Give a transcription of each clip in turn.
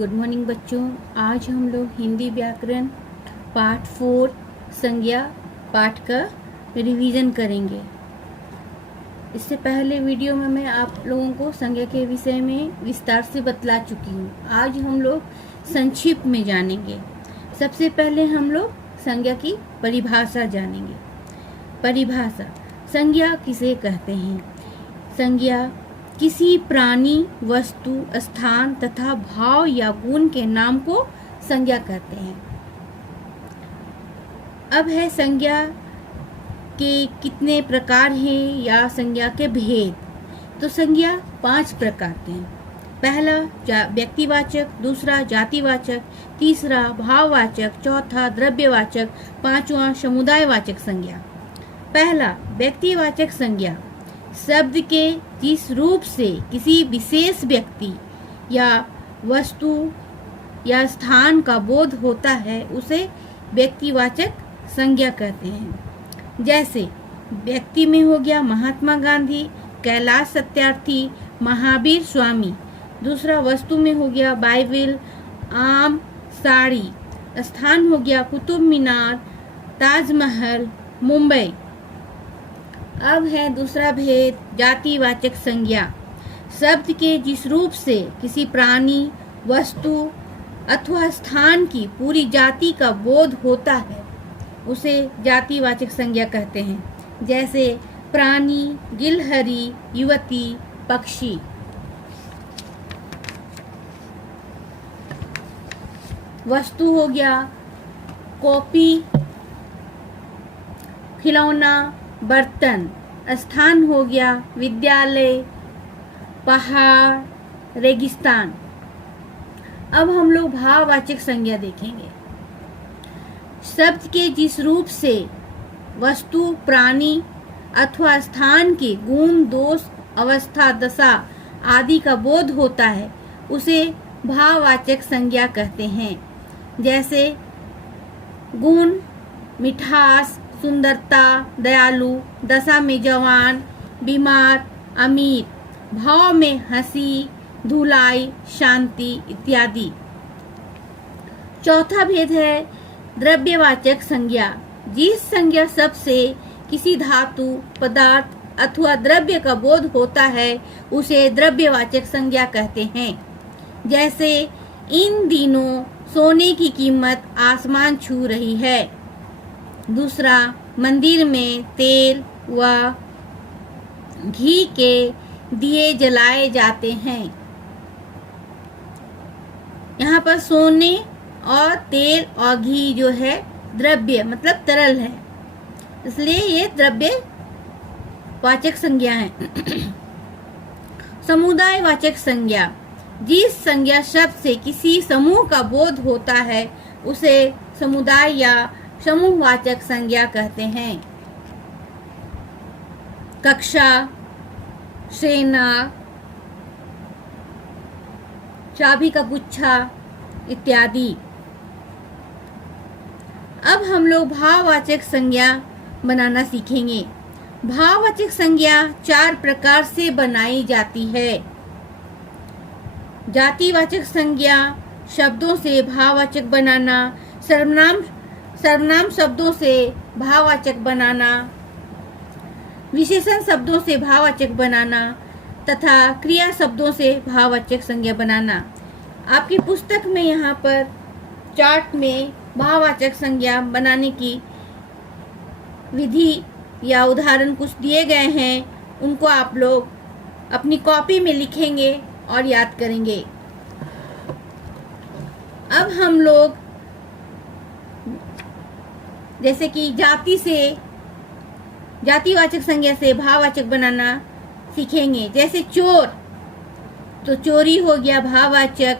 Good morning बच्चों। आज हम लोग हिंदी व्याकरण पार्ट 4 संज्ञा पाठ का रिवीजन करेंगे। इससे पहले वीडियो में मैं आप लोगों को संज्ञा के विषय में विस्तार से बतला चुकी हूँ। आज हम लोग संक्षिप्त में जानेंगे। सबसे पहले हम लोग संज्ञा की परिभाषा जानेंगे। परिभाषा: संज्ञा किसे कहते हैं? संज्ञा किसी प्राणी, वस्तु, स्थान तथा भाव या गुण के नाम को संज्ञा कहते हैं। अब है संज्ञा के कितने प्रकार हैं या संज्ञा के भेद। तो संज्ञा 5 प्रकार के हैं। पहला व्यक्तिवाचक, दूसरा जातिवाचक, तीसरा भाववाचक, चौथा द्रव्यवाचक, पांचवा समुदायवाचक संज्ञा। पहला व्यक्तिवाचक संज्ञा: शब्द के जिस रूप से किसी विशेष व्यक्ति या वस्तु या स्थान का बोध होता है उसे व्यक्तिवाचक संज्ञा कहते हैं। जैसे व्यक्ति में हो गया महात्मा गांधी, कैलाश सत्यार्थी, महावीर स्वामी। दूसरा वस्तु में हो गया बाइबिल, आम, साड़ी। स्थान हो गया कुतुब मीनार, ताजमहल, मुंबई। अब है दूसरा भेद, जातिवाचक संज्ञा: शब्द के जिस रूप से किसी प्राणी, वस्तु अथवा स्थान की पूरी जाति का बोध होता है उसे जातिवाचक संज्ञा कहते हैं। जैसे प्राणी, गिलहरी, युवती, पक्षी। वस्तु हो गया कॉपी, खिलौना, बर्तन। स्थान हो गया विद्यालय, पहाड़, रेगिस्तान। अब हम लोग भाववाचक संज्ञा देखेंगे। शब्द के जिस रूप से वस्तु, प्राणी अथवा स्थान के गुण, दोष, अवस्था, दशा आदि का बोध होता है उसे भाववाचक संज्ञा कहते हैं। जैसे गुण, मिठास, सुंदरता, दयालु। दशा में जवान, बीमार, अमीर। भाव में हंसी, धुलाई, शांति इत्यादि। चौथा भेद है द्रव्यवाचक संज्ञा: जिस संज्ञा शब्द से किसी धातु, पदार्थ अथवा द्रव्य का बोध होता है उसे द्रव्यवाचक संज्ञा कहते हैं। जैसे इन दिनों सोने की कीमत आसमान छू रही है। दूसरा, मंदिर में तेल व घी के दिए जलाए जाते हैं। यहाँ पर सोने और तेल और घी जो है द्रव्य मतलब तरल है, इसलिए ये द्रव्य वाचक संज्ञा है। समुदायवाचक संज्ञा: जिस संज्ञा शब्द से किसी समूह का बोध होता है उसे समुदाय या समूहवाचक संज्ञा कहते हैं। कक्षा, सेना, चाबी का गुच्छा इत्यादि। अब हम लोग भाववाचक संज्ञा बनाना सीखेंगे। भाववाचक संज्ञा 4 प्रकार से बनाई जाती है। जातिवाचक संज्ञा: शब्दों से भाववाचक बनाना, सर्वनाम शब्दों से भाववाचक बनाना, विशेषण शब्दों से भाववाचक बनाना तथा क्रिया शब्दों से भाववाचक संज्ञा बनाना। आपकी पुस्तक में यहाँ पर चार्ट में भाववाचक संज्ञा बनाने की विधि या उदाहरण कुछ दिए गए हैं, उनको आप लोग अपनी कॉपी में लिखेंगे और याद करेंगे। अब हम लोग जैसे कि जातिवाचक संज्ञा से भाववाचक बनाना सीखेंगे। जैसे चोर, तो चोरी हो गया भाववाचक।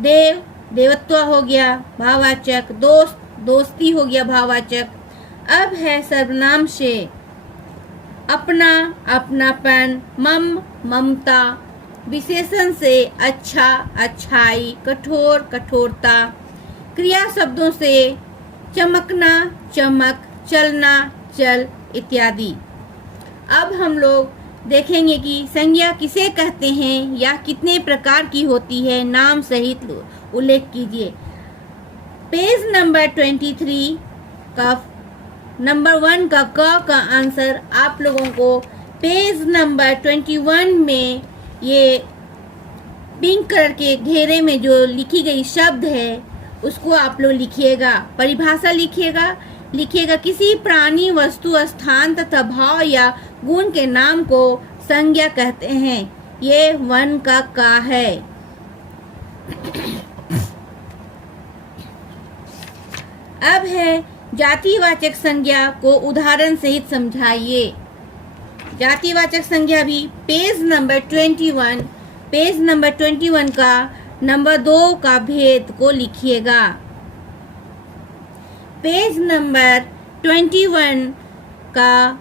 देव, देवत्व हो गया भाववाचक। दोस्त, दोस्ती हो गया भाववाचक। अब है सर्वनाम से अपना, अपनापन, मम, ममता। विशेषण से अच्छा, अच्छाई, कठोर, कठोरता। क्रिया शब्दों से चमकना, चमक, चलना, चल इत्यादि। अब हम लोग देखेंगे कि संज्ञा किसे कहते हैं या कितने प्रकार की होती है, नाम सहित उल्लेख कीजिए। पेज नंबर 23 का नंबर 1 का क का आंसर आप लोगों को पेज नंबर 21 में ये पिंक कलर के घेरे में जो लिखी गई शब्द है उसको आप लोग लिखिएगा, परिभाषा लिखिएगा किसी प्राणी, वस्तु, स्थान तथा भाव या गुण के नाम को संज्ञा कहते हैं। ये 1 का है। अब है जातिवाचक संज्ञा को उदाहरण सहित समझाइए। जातिवाचक संज्ञा भी पेज नंबर 21 का नंबर 2 का भेद को लिखिएगा। पेज नंबर 21 का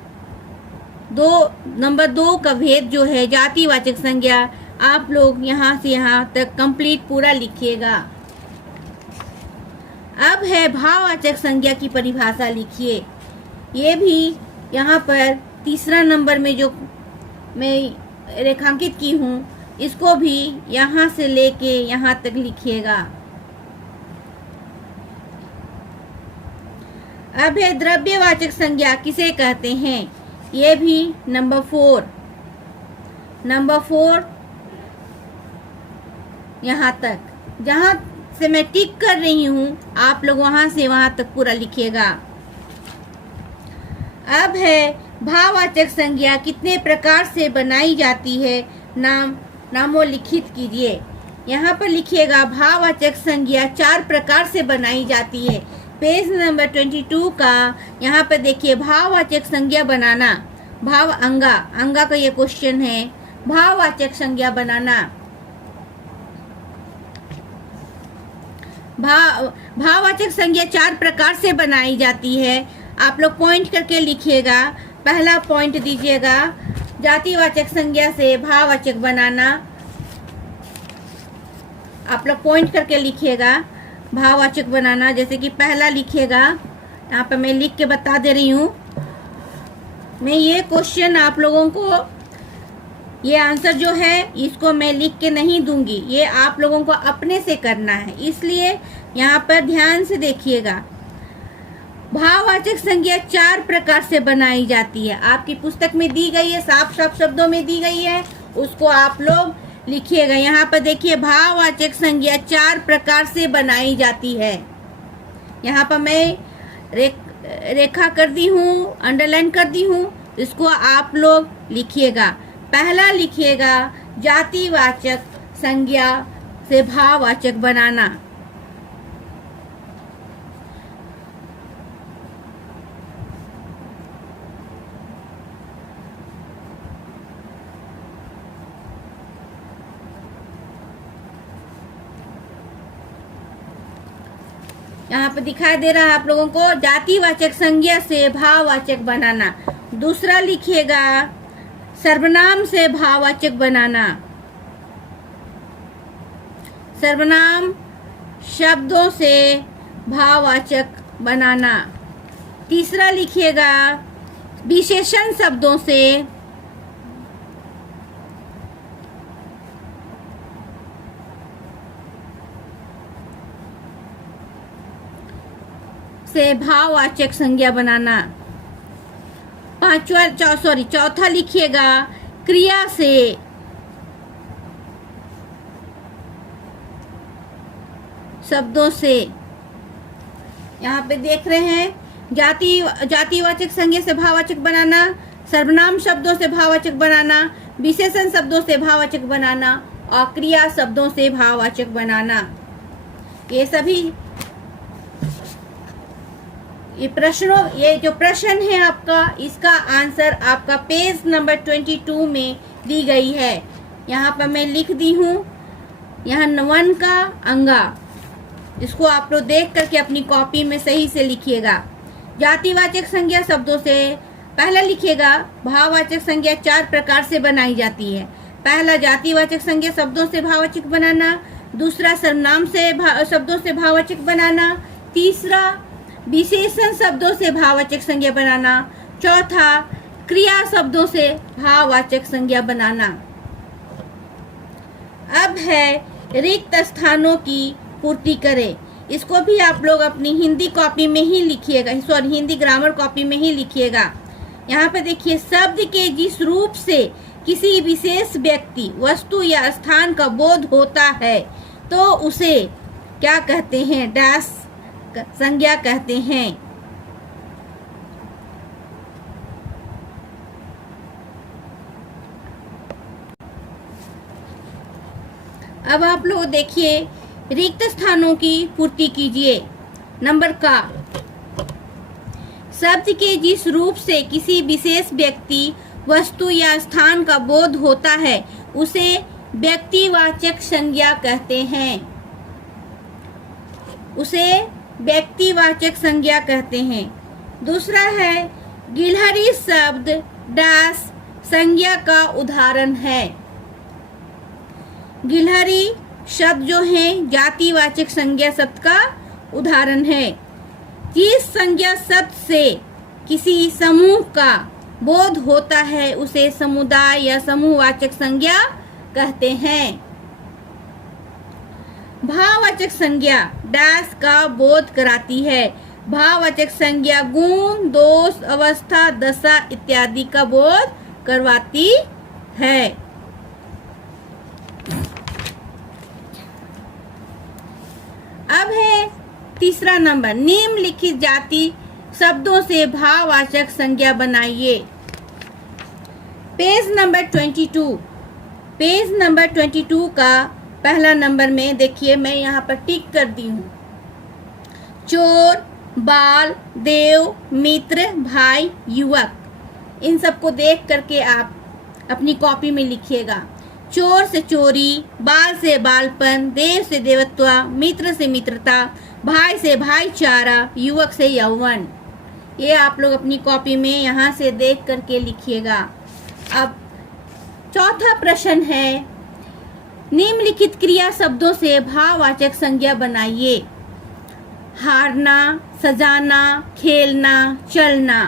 नंबर 2 का भेद जो है जातिवाचक संज्ञा, आप लोग यहाँ से यहाँ तक कंप्लीट पूरा लिखिएगा। अब है भाववाचक संज्ञा की परिभाषा लिखिए। ये भी यहाँ पर तीसरा नंबर में जो मैं रेखांकित की हूँ इसको भी यहाँ से लेके यहाँ तक लिखिएगा। अब है द्रव्यवाचक संज्ञा किसे कहते हैं, ये भी नंबर 4 यहाँ तक, जहाँ से मैं टिक कर रही हूँ आप लोग वहाँ से वहाँ तक पूरा लिखिएगा। अब है भाववाचक संज्ञा कितने प्रकार से बनाई जाती है, नामोल्लिखित कीजिए। यहाँ पर लिखिएगा भाववाचक संज्ञा 4 प्रकार से बनाई जाती है। पेज नंबर 22 का यहाँ पर देखिए भाववाचक संज्ञा बनाना, भाव अंगा का ये क्वेश्चन है। भाववाचक संज्ञा बनाना, भाववाचक संज्ञा 4 प्रकार से बनाई जाती है। आप लोग पॉइंट करके लिखिएगा। पहला पॉइंट दीजिएगा, जातिवाचक संज्ञा से भाववाचक बनाना। आप लोग पॉइंट करके लिखिएगा भाववाचक बनाना। जैसे कि पहला लिखिएगा, यहाँ पर मैं लिख के बता दे रही हूँ। मैं ये क्वेश्चन आप लोगों को, ये आंसर जो है इसको मैं लिख के नहीं दूंगी, ये आप लोगों को अपने से करना है, इसलिए यहाँ पर ध्यान से देखिएगा। भाववाचक संज्ञा 4 प्रकार से बनाई जाती है। आपकी पुस्तक में दी गई है, साफ शब्दों में दी गई है, उसको आप लोग लिखिएगा। यहाँ पर देखिए भाववाचक संज्ञा 4 प्रकार से बनाई जाती है। यहाँ पर मैं रेखा कर दी हूँ, अंडरलाइन कर दी हूँ, इसको आप लोग लिखिएगा। पहला लिखिएगा जातिवाचक संज्ञा से भाववाचक बनाना। यहाँ पर दिखाई दे रहा है आप लोगों को, जातिवाचक संज्ञा से भाववाचक बनाना। दूसरा लिखिएगा सर्वनाम से भाववाचक बनाना, सर्वनाम शब्दों से भाववाचक बनाना। तीसरा लिखिएगा विशेषण शब्दों से भाववाचक संज्ञा बनाना। चौथा लिखिएगा क्रिया से शब्दों से। यहाँ पे देख रहे हैं जातिवाचक संज्ञा से भाववाचक बनाना, सर्वनाम शब्दों से भाववाचक बनाना, विशेषण शब्दों से भाववाचक बनाना और क्रिया शब्दों से भाववाचक बनाना। ये सभी ये जो प्रश्न है आपका, इसका आंसर आपका पेज नंबर 22 में दी गई है। यहाँ पर मैं लिख दी हूँ, यहाँ 1 का अंगा, इसको आप लोग देख करके अपनी कॉपी में सही से लिखिएगा। जातिवाचक संज्ञा शब्दों से पहला लिखिएगा भाववाचक संज्ञा 4 प्रकार से बनाई जाती है। पहला जातिवाचक संज्ञा शब्दों से भाववाचक बनाना, दूसरा सर्वनाम से शब्दों से भाववाचक बनाना, तीसरा विशेषण शब्दों से भाववाचक संज्ञा बनाना, चौथा क्रिया शब्दों से भाववाचक संज्ञा बनाना। अब है रिक्त स्थानों की पूर्ति करें। इसको भी आप लोग अपनी हिंदी कॉपी में ही लिखिएगा, सॉरी हिंदी ग्रामर कॉपी में ही लिखिएगा। यहाँ पे देखिए, शब्द के जिस रूप से किसी विशेष व्यक्ति, वस्तु या स्थान का बोध होता है तो उसे क्या कहते हैं? डैश संज्ञा कहते हैं। अब आप लोग देखिए, रिक्त स्थानों की पूर्ति कीजिए। नंबर का, शब्द के जिस रूप से किसी विशेष व्यक्ति, वस्तु या स्थान का बोध होता है उसे व्यक्तिवाचक संज्ञा कहते हैं। उसे व्यक्तिवाचक संज्ञा कहते हैं। दूसरा है, गिलहरी शब्द डैश संज्ञा का उदाहरण है। गिलहरी शब्द जो है जातिवाचक संज्ञा शब्द का उदाहरण है। जिस संज्ञा शब्द से किसी समूह का बोध होता है उसे समुदाय या समूहवाचक संज्ञा कहते हैं। भाववाचक संज्ञा डैश का बोध कराती है। भाववाचक संज्ञा गुण, दोष, अवस्था, दशा इत्यादि का बोध करवाती है। अब है तीसरा नंबर, निम्नलिखित जाति शब्दों से भाववाचक संज्ञा बनाइए। Page number 22। पेज नंबर 22 का पहला नंबर में देखिए, मैं यहाँ पर टिक कर दी हूँ। चोर, बाल, देव, मित्र, भाई, युवक, इन सबको देख करके आप अपनी कॉपी में लिखिएगा। चोर से चोरी, बाल से बालपन, देव से देवत्व, मित्र से मित्रता, भाई से भाईचारा, युवक से यौवन। ये आप लोग अपनी कॉपी में यहाँ से देख करके लिखिएगा। अब चौथा प्रश्न है, निम्नलिखित क्रिया शब्दों से भाववाचक संज्ञा बनाइए। हारना, सजाना, खेलना, चलना।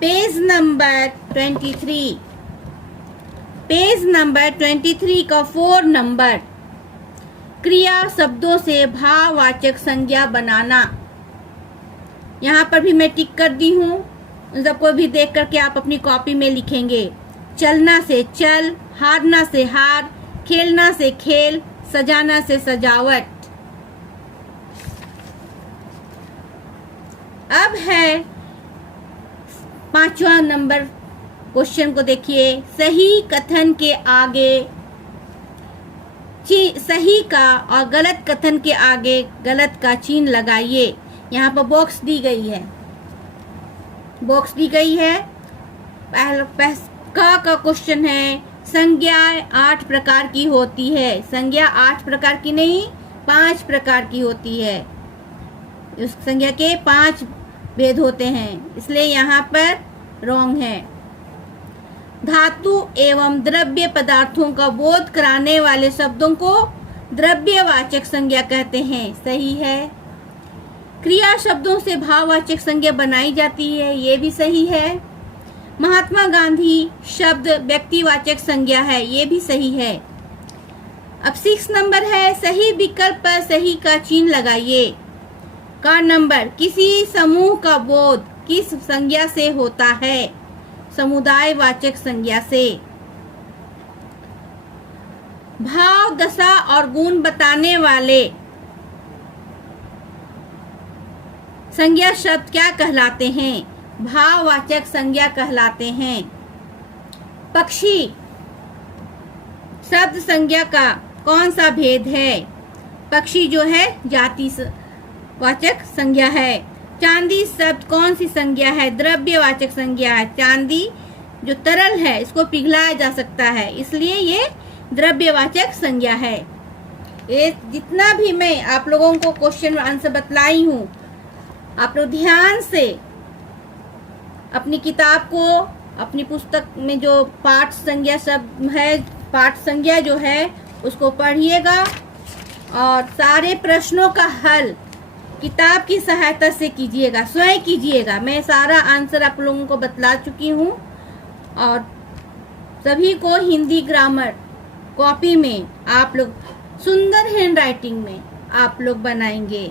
Page number 23। पेज नंबर 23 का 4 नंबर, क्रिया शब्दों से भाववाचक संज्ञा बनाना। यहाँ पर भी मैं टिक कर दी हूँ, उन सबको भी देख करके आप अपनी कॉपी में लिखेंगे। चलना से चल, हारना से हार, खेलना से खेल, सजाना से सजावट। अब है 5वां नंबर क्वेश्चन को देखिए। सही कथन के आगे, सही का और गलत कथन के आगे गलत का चिन्ह लगाइए। यहाँ पर बॉक्स दी गई है, बॉक्स दी गई है। का क्वेश्चन है, संज्ञा 8 प्रकार की होती है। संज्ञा 8 प्रकार की नहीं, 5 प्रकार की होती है। उस संज्ञा के 5 भेद होते हैं, इसलिए यहाँ पर रॉन्ग है। धातु एवं द्रव्य पदार्थों का बोध कराने वाले शब्दों को द्रव्यवाचक संज्ञा कहते हैं। सही है। क्रिया शब्दों से भाववाचक संज्ञा बनाई जाती है, ये भी सही है। महात्मा गांधी शब्द व्यक्तिवाचक संज्ञा है, ये भी सही है। अब 6 नंबर है, सही विकल्प पर सही का चिन्ह लगाइए। का नंबर, किसी समूह का बोध किस संज्ञा से होता है? समुदायवाचक संज्ञा से। भाव, दशा और गुण बताने वाले संज्ञा शब्द क्या कहलाते हैं? भाववाचक संज्ञा कहलाते हैं। पक्षी शब्द संज्ञा का कौन सा भेद है? पक्षी जो है जाति वाचक संज्ञा है। चांदी शब्द कौन सी संज्ञा है? द्रव्यवाचक संज्ञा है। चांदी जो तरल है इसको पिघलाया जा सकता है, इसलिए ये द्रव्यवाचक संज्ञा है। ये जितना भी मैं आप लोगों को क्वेश्चन आंसर बतलाई हूँ, आप लोग ध्यान से अपनी किताब को, अपनी पुस्तक में जो पाठ संज्ञा शब्द है, पाठ संज्ञा जो है उसको पढ़िएगा और सारे प्रश्नों का हल किताब की सहायता से कीजिएगा, स्वयं कीजिएगा। मैं सारा आंसर आप लोगों को बतला चुकी हूँ और सभी को हिंदी ग्रामर कॉपी में आप लोग सुंदर हैंड राइटिंग में आप लोग बनाएंगे।